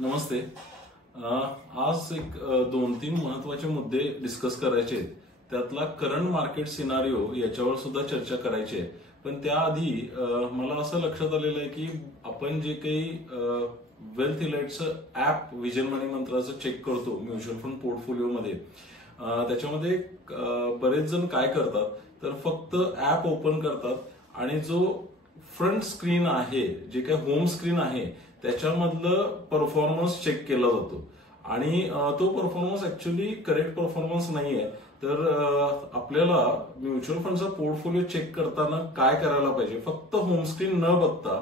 नमस्ते. आज एक 2-3 महत्वाचे मुद्दे डिस्कस करायचे आहेत. त्यातला करंट मार्केट सिनारिओ याच्यावर सुद्धा चर्चा करायची आहे. पण त्याआधी मला असं लक्षात आलेलं आहे की आपण जे काही वेल्थ इलाइटचं ऍप विजन मनी मंत्राचं चेक करतो म्युच्युअल फंड पोर्टफोलिओमध्ये, त्याच्यामध्ये बरेच जण काय करतात तर फक्त ऍप ओपन करतात आणि जो फ्रंट स्क्रीन आहे, जे काही होम स्क्रीन आहे, त्याच्यामधलं परफॉर्मन्स चेक केला जातो आणि तो परफॉर्मन्स ऍक्च्युअली करेक्ट परफॉर्मन्स नाहीये. तर आपल्याला म्युच्युअल फंडचा पोर्टफोलिओ चेक करताना काय करायला पाहिजे, फक्त होम स्क्रीन न बघता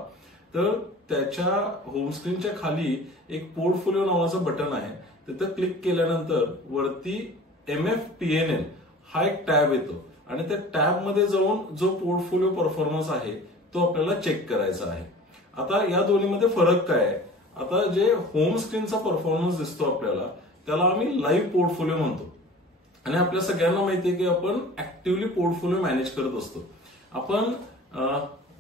तर त्याच्या होम स्क्रीनच्या खाली एक पोर्टफोलिओ नावाचं बटन आहे. तिथं क्लिक केल्यानंतर वरती MFPNL हा एक टॅब येतो आणि त्या टॅबमध्ये जाऊन जो पोर्टफोलिओ परफॉर्मन्स आहे तो आपल्याला चेक करायचा आहे. आता या दोन्हीमध्ये फरक काय आहे? आता जे होम स्क्रीनचा परफॉर्मन्स दिसतो आपल्याला त्याला आम्ही लाईव्ह पोर्टफोलिओ म्हणतो आणि आपल्या सगळ्यांना माहिती आहे की आपण ऍक्टिव्हली पोर्टफोलिओ मॅनेज करत असतो. आपण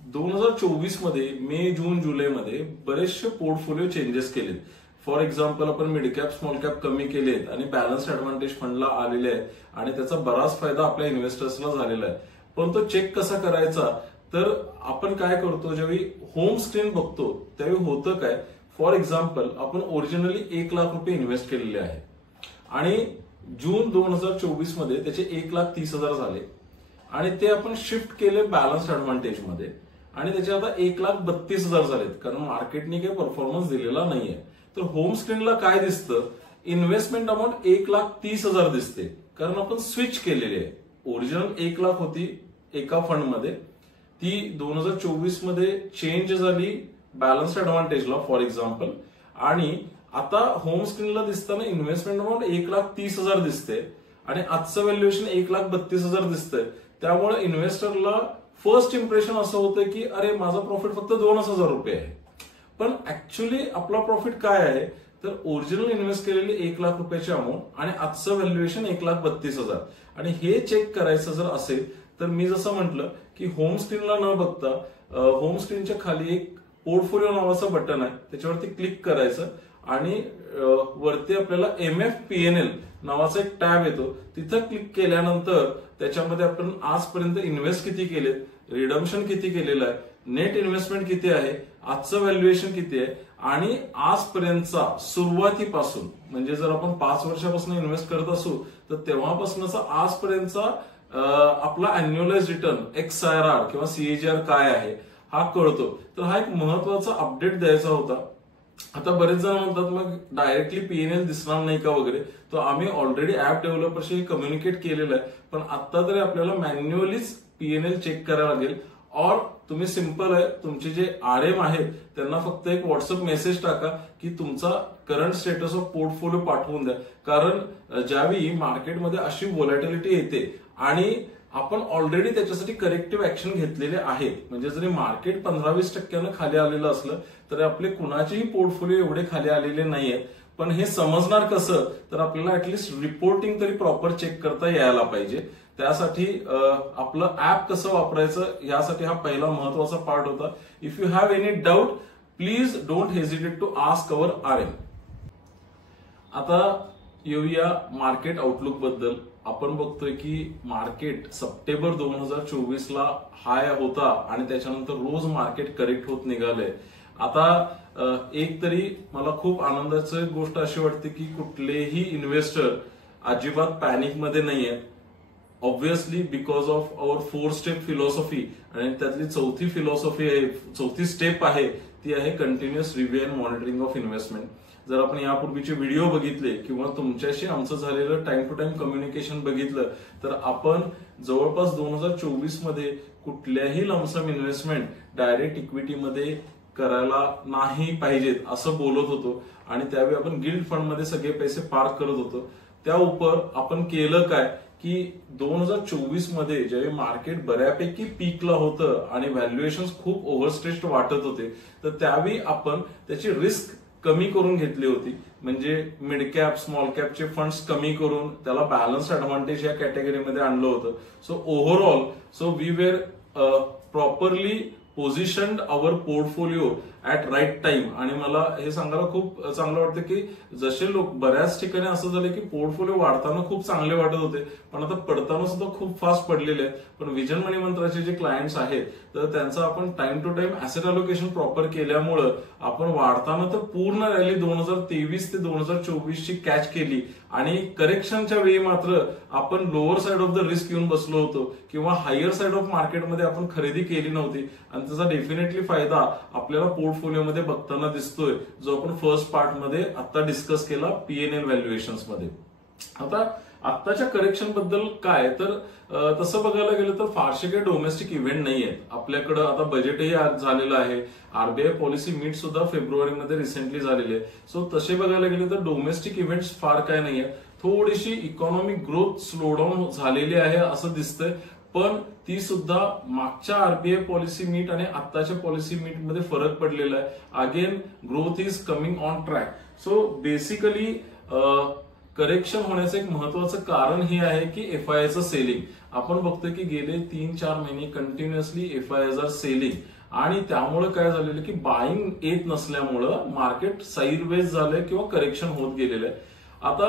2024 मध्ये मे, जून, जुलैमध्ये बरेचसे पोर्टफोलिओ चेंजेस केलेत. फॉर एक्झाम्पल आपण मिड कॅप, स्मॉल कॅप कमी केलेत आणि बॅलन्स ऍडव्हान्टेज फंडला आलेले आहे आणि त्याचा बराच फायदा आपल्या इन्व्हेस्टर्सला झालेला आहे. पण तो चेक कसा करायचा? तर आपण काय करतो, ज्यावेळी होम स्क्रीन बघतो त्यावेळी होतं काय, फॉर एक्झाम्पल आपण ओरिजिनली 1 लाख रुपये इन्व्हेस्ट केलेले आहे आणि जून 2024 मध्ये त्याचे 1,30,000 झाले आणि ते आपण शिफ्ट केले बॅलन्स ऍडव्हान्टेज मध्ये आणि त्याचे आता 1,32,000 झालेत, कारण मार्केटने काही परफॉर्मन्स दिलेला नाहीये. तर होम स्क्रीनला काय दिसतं, इन्व्हेस्टमेंट अमाऊंट 1,30,000 दिसते, कारण आपण स्विच केलेली आहे. ओरिजिनल 1 लाख होती एका फंडमध्ये, ती 2024 मध्ये चेंज झाली बॅलन्स ऍडव्हान्टेजला फॉर एक्झाम्पल, आणि आता होम स्क्रीनला दिसताना इन्व्हेस्टमेंट अमाऊंट 1,30,000 दिसते आणि आजचं व्हॅल्युएशन 1,32,000 दिसतंय. त्यामुळे इन्व्हेस्टरला फर्स्ट इम्प्रेशन असं होतं की अरे माझा प्रॉफिट फक्त 2,000 रुपये आहे. पण ऍक्च्युअली आपला प्रॉफिट काय आहे, तर ओरिजिनल इन्व्हेस्ट केलेली 1 लाख रुपयाची अमाऊंट आणि आजचं व्हॅल्युएशन 1,32,000. आणि हे चेक करायचं जर असेल तर मी जसं म्हटलं की होम स्क्रीनला न बघता होम स्क्रीनच्या खाली एक पोर्टफोलिओ नावाचं बटन आहे, त्याच्यावरती क्लिक करायचं आणि वरती आपल्याला MFPNL नावाचा एक टॅब येतो. तिथं क्लिक केल्यानंतर त्याच्यामध्ये आपण आजपर्यंत इन्व्हेस्ट किती केलेत, रिडम्पशन किती केलेलं आहे, नेट इन्व्हेस्टमेंट किती आहे, आजचं व्हॅल्युएशन किती आहे आणि आजपर्यंतचा सुरुवातीपासून, म्हणजे जर आपण 5 वर्षापासून इन्व्हेस्ट करत असू तर तेव्हापासूनचा आजपर्यंतचा आपला अॅन्युअलाइज रिटर्न XIRR किंवा CAGR काय आहे हा कळतो. तर हा एक महत्वाचा अपडेट द्यायचा होता. आता बरेच जण म्हणतात मग डायरेक्टली PNL दिसणार नाही का वगैरे, तर आम्ही ऑलरेडी ऍप डेव्हलपरशी कम्युनिकेट केलेलं आहे. पण आता तरी आपल्याला मॅन्युअलीच PNL चेक करायला लागेल. और तुम्ही सिंपल आहे, तुमचे जे RM आहेत त्यांना फक्त एक व्हॉट्सअप मेसेज टाका की तुमचा करंट स्टेटस ऑफ पोर्टफोलिओ पाठवून द्या. कारण ज्यावेळी मार्केटमध्ये अशी व्हॉलॅटिलिटी येते आणि आपण ऑलरेडी त्याच्यासाठी करेक्टिव्ह ऍक्शन घेतलेले आहेत, म्हणजे जरी मार्केट 15-20% खाली आलेलं असलं तरी आपले कुणाचेही पोर्टफोलिओ एवढे खाली आलेले नाहीयेत. पण हे समजणार कसं, तर आपल्याला ऍटलिस्ट रिपोर्टिंग तरी प्रॉपर चेक करता यायला पाहिजे. त्यासाठी आपलं ऍप कसं वापरायचं यासाठी हा पहिला महत्वाचा पार्ट होता. If you have any doubt please don't hesitate to ask our RM. आता येऊया मार्केट आउटलुक बद्दल. आपण बघतोय की मार्केट सप्टेंबर 2024 ला हाय होता आणि त्याच्यानंतर रोज मार्केट करेक्ट होत निघालंय. आता एक तरी मला खूप आनंदाची गोष्ट अशी वाटते की कुठलेही इन्व्हेस्टर अजिबात पॅनिक मध्ये नाहीये. Obviously because of our 4 step philosophy, आणि त्यातली चौथी स्टेप आहे ती आहे continuous review and monitoring of investment. जर आपण यापूर्वीचे व्हिडिओ बघितले किंवा तुमच्याशी आमचं झालेलं टाइम टू टाइम कम्युनिकेशन बघितलं तर आपण जवळपास 2024 मध्ये कुठल्याही लमसम इन्व्हेस्टमेंट डायरेक्ट इक्विटीमध्ये करायला नाही पाहिजेत असं बोलत होतो आणि त्यावेळी आपण गिल्ड फंडमध्ये सगळे पैसे पार्क करत होतो. त्या उपर आपण केलं काय की 2024 मध्ये ज्यावेळी मार्केट बऱ्यापैकी पीकला होतं आणि व्हॅल्युएशन खूप ओव्हरस्ट्रेच्ड वाटत होते, तर त्यावेळी आपण त्याची रिस्क कमी करून घेतली होती. म्हणजे मिड कॅप, स्मॉल कॅपचे फंड्स कमी करून त्याला बॅलन्स ऍडव्हान्टेज या कॅटेगरीमध्ये आणलं होतं. So overall we were properly positioned our portfolio at right time. आणि मला हे सांगायला खूप चांगलं वाटतं की जसे लोक बऱ्याच ठिकाणी असं झालं की पोर्टफोलिओ वाढताना खूप चांगले वाटत होते पण आता पडताना सुद्धा खूप फास्ट पडलेले आहेत. पण विजन मनी मंत्राचे जे क्लायंट्स आहेत तर त्यांचं आपण time to time asset allocation proper केल्यामुळं आपण वाढताना तर पूर्ण रॅली 2023 ते 2024 ची कॅच केली आणि करेक्शनच्या वेळी मात्र आपण lower side of the risk येऊन बसलो होतो किंवा हायर साइड ऑफ मार्केटमध्ये आपण खरेदी केली नव्हती आणि त्याचा डेफिनेटली फायदा आपल्याला पोर्टफोलिओमध्ये बघताना दिसतोय जो आपण फर्स्ट पार्ट मध्ये आता डिस्कस केला पीएनएल व्हॅल्युएशन्स मध्ये. आता आत्ताच्या करेक्शन बद्दल काय तर तसं बघायला गेलं तर फारसे काही डोमेस्टिक इव्हेंट नाही आहेत आपल्याकडे. आता बजेटही झालेलं आहे, आरबीआय पॉलिसी मीट सुद्धा फेब्रुवारीमध्ये रिसेंटली झालेली आहे. सो तसे बघायला गेले तर डोमेस्टिक इव्हेंट्स फार काय नाहीये. थोडीशी इकॉनॉमिक ग्रोथ स्लोडाऊन झालेली आहे असं दिसतंय पण ती सुद्धा मागच्या आरबीआय पॉलिसी मीट आणि आत्ताच्या पॉलिसी मीट मध्ये फरक पडलेला आहे. Again growth is coming on track. So basically correction होण्याचं एक महत्वाचं कारण हे आहे की एफआयआयचं सेलिंग. आपण बघतोय की गेले 3-4 महिने कंटिन्युअसली एफआयआयज आर सेलिंग आणि त्यामुळे काय झालेलं की बाईंग येत नसल्यामुळं मार्केट साईडवेज झालंय किंवा करेक्शन होत गेलेलं आहे. आता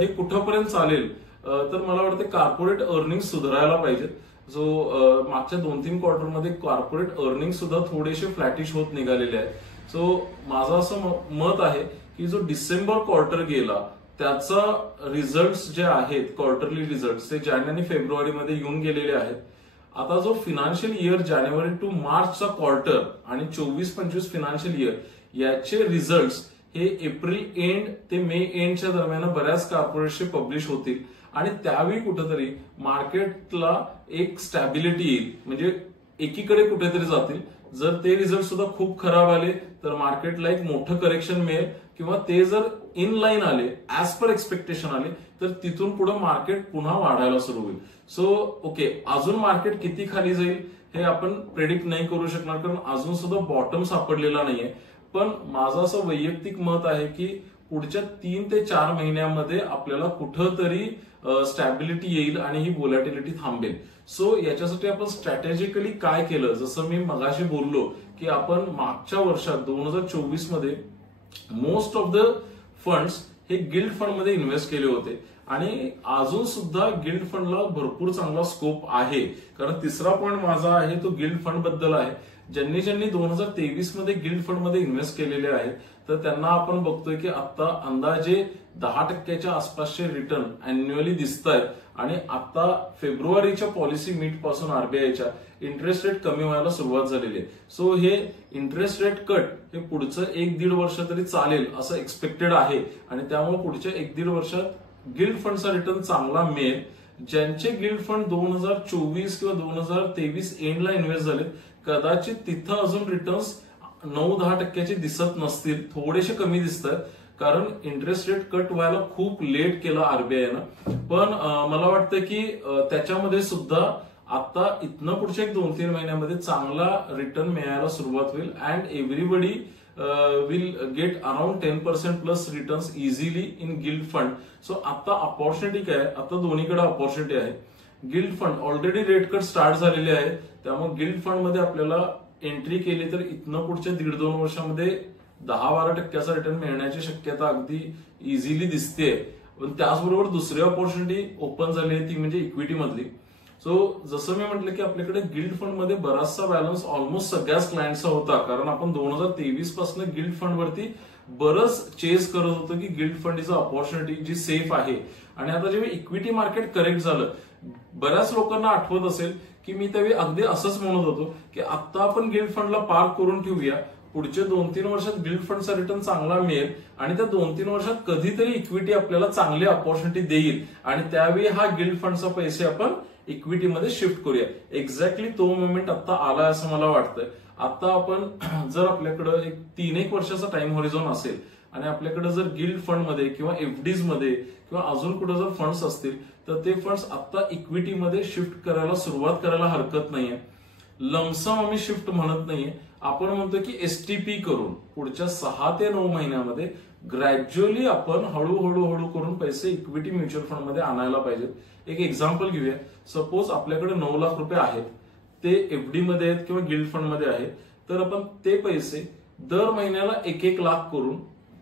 हे कुठंपर्यंत चालेल तर मला वाटतं कॉर्पोरेट अर्निंग सुधारायला पाहिजेत. सो मागच्या 2-3 क्वार्टरमध्ये कॉर्पोरेट अर्निंग सुद्धा थोडेसे फ्लॅटिश होत निघालेले आहेत. सो माझं असं मत आहे की जो डिसेंबर क्वार्टर गेला त्याचा रिझल्ट्स जे आहेत क्वार्टरली रिझल्ट्स ते जानेवारी आणि फेब्रुवारीमध्ये येऊन गेलेले आहेत. आता जो फिनान्शियल इयर जानेवारी टू मार्चचा क्वार्टर आणि 24-25 फिनान्शियल इयर याचे रिझल्ट्स हे एप्रिल एंड ते मे एंडच्या दरम्यान बऱ्याच कॉर्पोरेटचे पब्लिश होतील आणि त्यावेळी कुठेतरी मार्केटला एक स्टॅबिलिटी येईल म्हणजे एकीकडे कुठेतरी जातील. जर ते रिझल्ट सुद्धा खूप खराब आले तर मार्केटला एक मोठं करेक्शन मिळेल किंवा ते जर इन लाईन आले ऍज पर एक्सपेक्टेशन आले तर तिथून पुढे मार्केट पुन्हा वाढायला सुरू होईल. सो ओके अजून मार्केट किती खाली जाईल हे आपण प्रेडिक्ट नाही करू शकणार कारण अजून सुद्धा बॉटम सापडलेला नाहीये. पण माझं असं वैयक्तिक मत आहे की पुढच्या 3 ते 4 महिन्यामध्ये आपल्याला कुठंतरी स्टॅबिलिटी येईल आणि ही व्होलॅटिलिटी थांबेल. सो याच्यासाठी आपण स्ट्रॅटेजिकली काय केलं जसं मी मगाशी बोललो की आपण मागच्या वर्षात 2024 मध्ये मोस्ट ऑफ द फंड्स हे गिल्ड फंड मध्ये इन्व्हेस्ट केले होते आणि अजून सुद्धा गिल्ड फंडला भरपूर चांगला स्कोप आहे. कारण तिसरा पॉईंट माझा आहे तो गिल्ड फंड बद्दल आहे. ज्यांनी 2023 मध्ये गिल्ड फंड मध्ये इन्व्हेस्ट केलेले आहेत तर त्यांना आपण बघतोय की आता अंदाजे 10% आसपासचे रिटर्न अॅन्युअली दिसत आहेत आणि आता फेब्रुवारीच्या पॉलिसी मीट पासून आरबीआयच्या इंटरेस्ट रेट कमी व्हायला सुरुवात झालेली आहे. सो हे इंटरेस्ट रेट कट हे पुढचं 1-1.5 वर्ष तरी चालेल असं एक्सपेक्टेड आहे आणि त्यामुळे पुढच्या 1-1.5 वर्षात गिल्ड फंडचा रिटर्न चांगला मिळेल. ज्यांचे गिल्ड फंड 2024 किंवा 2023 एंडला इन्व्हेस्ट झाले कदाचित तिथं अजून रिटर्न्स 9-10% दिसत नसतील, थोडेसे कमी दिसत आहेत कारण इंटरेस्ट रेट कट व्हायला खूप लेट केलं आरबीआयनं. पण मला वाटतं की त्याच्यामध्ये सुद्धा आता इथनं पुढच्या 1-2-3 महिन्यामध्ये चांगला रिटर्न मिळायला सुरुवात होईल and everybody will get around 10% plus returns easily in gilt fund. So आता अपॉर्च्युनिटी काय आता दोन्हीकडे अपॉर्च्युनिटी आहे. Gilt fund already rate cut start झालेले आहे त्यामुळे गिल्ड फंड मध्ये आपल्याला एंट्री केली तर इथनं पुढच्या 1.5-2 वर्षामध्ये 10-12% रिटर्न मिळण्याची शक्यता अगदी इझिली दिसते. पण त्याचबरोबर दुसरी अपॉर्च्युनिटी ओपन झाली आहे ती म्हणजे इक्विटी मधली. सो जसं मी म्हटलं की आपल्याकडे गिल्ड फंड मध्ये बराचसा बॅलन्स ऑलमोस्ट सगळ्याच क्लायंटचा होता कारण आपण 2023 पासून गिल्ड फंड वरती बरंच चेस करत होतो की gilt fund is a opportunity जी सेफ आहे. आणि आता जेव्हा इक्विटी मार्केट करेक्ट झालं बऱ्याच लोकांना आठवत असेल की मी त्यावेळी अगदी असंच म्हणत होतो की आता आपण गिल्ड फंडला पार्क करून ठेवूया, पुढच्या 2-3 वर्षात गिल्ड फंडचा रिटर्न चांगला मिळेल आणि त्या 2-3 वर्षात कधीतरी इक्विटी आपल्याला चांगली अपॉर्च्युनिटी देईल आणि त्यावेळी हा गिल्ड फंडचा पैसे आपण इक्विटीमध्ये शिफ्ट करूया. एक्झॅक्टली तो मोमेंट आता आला असं मला वाटतंय. आता आपण जर आपल्याकडे एक 3-1 वर्षाचा टाइम हॉरिझॉन असेल आणि आपल्याकडे जर गिल्ड फंड मध्ये किंवा एफडीज मध्ये किंवा अजून कुठे जर फंड्स असतील तर ते फंड्स आता इक्विटीमध्ये शिफ्ट करायला सुरुवात करायला हरकत नाहीये. लमसम आम्ही शिफ्ट म्हणत नाहीये, आपण म्हणतो की एसटीपी करून पुढच्या 6 ते 9 महिन्यामध्ये ग्रॅज्युअली आपण हळूहळू करून पैसे इक्विटी म्युच्युअल फंड मध्ये आणायला पाहिजेत. एक एक्झाम्पल घेऊया. सपोज आपल्याकडे 9 लाख रुपये आहेत ते एफडी मध्ये आहेत किंवा गिल्ड फंड मध्ये आहेत तर आपण ते पैसे दर महिन्याला 1-1 लाख करून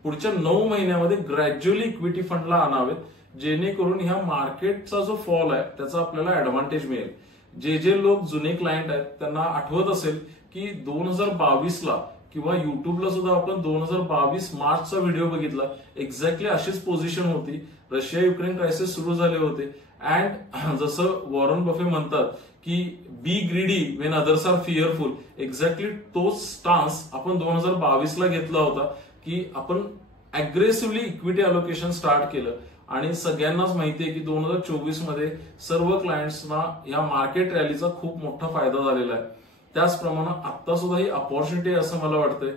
पुढच्या 9 महिन्यामध्ये ग्रॅज्युअली इक्विटी फंडला आणावेत, जेणेकरून ह्या मार्केटचा जो फॉल आहे त्याचा आपल्याला ऍडव्हान्टेज मिळेल. जे लोक जुने क्लायंट आहेत त्यांना आठवत असेल की 2022ला किंवा युट्यूबला सुद्धा आपण 2022 मार्चचा व्हिडिओ बघितला, एक्झॅक्टली अशीच पोझिशन होती. रशिया युक्रेन क्रायसिस सुरू झाले होते अँड जसं वॉरन बफे म्हणतात की be greedy when others are fearful, exactly तोच स्टान्स आपण 2022ला घेतला होता की आपण अग्रेसिव्हली इक्विटी अलोकेशन स्टार्ट केलं. आणि सगळ्यांनाच माहिती आहे की 2024 मध्ये सर्व क्लायंट्सना या मार्केट रॅलीचा खूप मोठा फायदा झालेला आहे. त्याचप्रमाणे आता सुद्धा ही अपॉर्च्युनिटी आहे असं मला वाटतंय.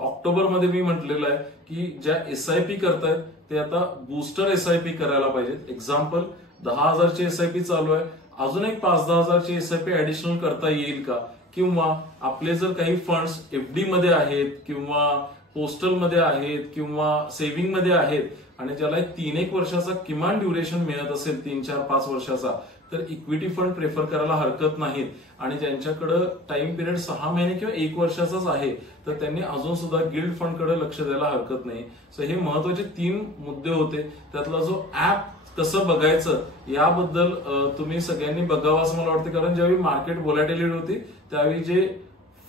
ऑक्टोबरमध्ये मी म्हटलेलं आहे की ज्या एसआयपी करतायत ते आता बुस्टर एसआयपी करायला पाहिजेत. एक्झाम्पल 10,000ची एसआयपी चालू आहे, अजून एक 5-10 हजारची एसआयपी ऍडिशनल करता येईल का, किंवा आपले जर काही फंड्स एफडी मध्ये आहेत किंवा पोस्टल मध्ये आहेत किंवा सेव्हिंग मध्ये आहेत आणि ज्याला 3-1 वर्षाचा किमान ड्युरेशन मिळत असेल 3-4-5 वर्षाचा, तर इक्विटी फंड प्रेफर करायला हरकत नाहीत. आणि ज्यांच्याकडे टाइम पिरियड 6 महिने किंवा 1 वर्षाचाच आहे तर त्यांनी अजून सुद्धा गिल्ड फंडकडे लक्ष द्यायला हरकत नाही. सो हे महत्वाचे 3 मुद्दे होते. त्यातला जो ऍप कसं बघायचं याबद्दल तुम्ही सगळ्यांनी बघावं असं मला वाटतं, कारण ज्यावेळी मार्केट व्होलॅटिलिटी होती त्यावेळी जे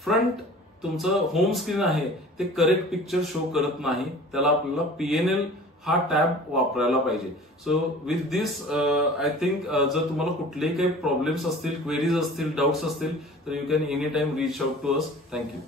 फ्रंट तुमचं होम स्क्रीन आहे ते करेक्ट पिक्चर शो करत नाही, त्याला आपल्याला पीएनएल हा टॅब वापरायला पाहिजे. So with this I think जर तुम्हाला कुठलेही काही प्रॉब्लेम्स असतील, क्वेरीज असतील, डाऊट्स असतील तर you can any time reach out to us. Thank you.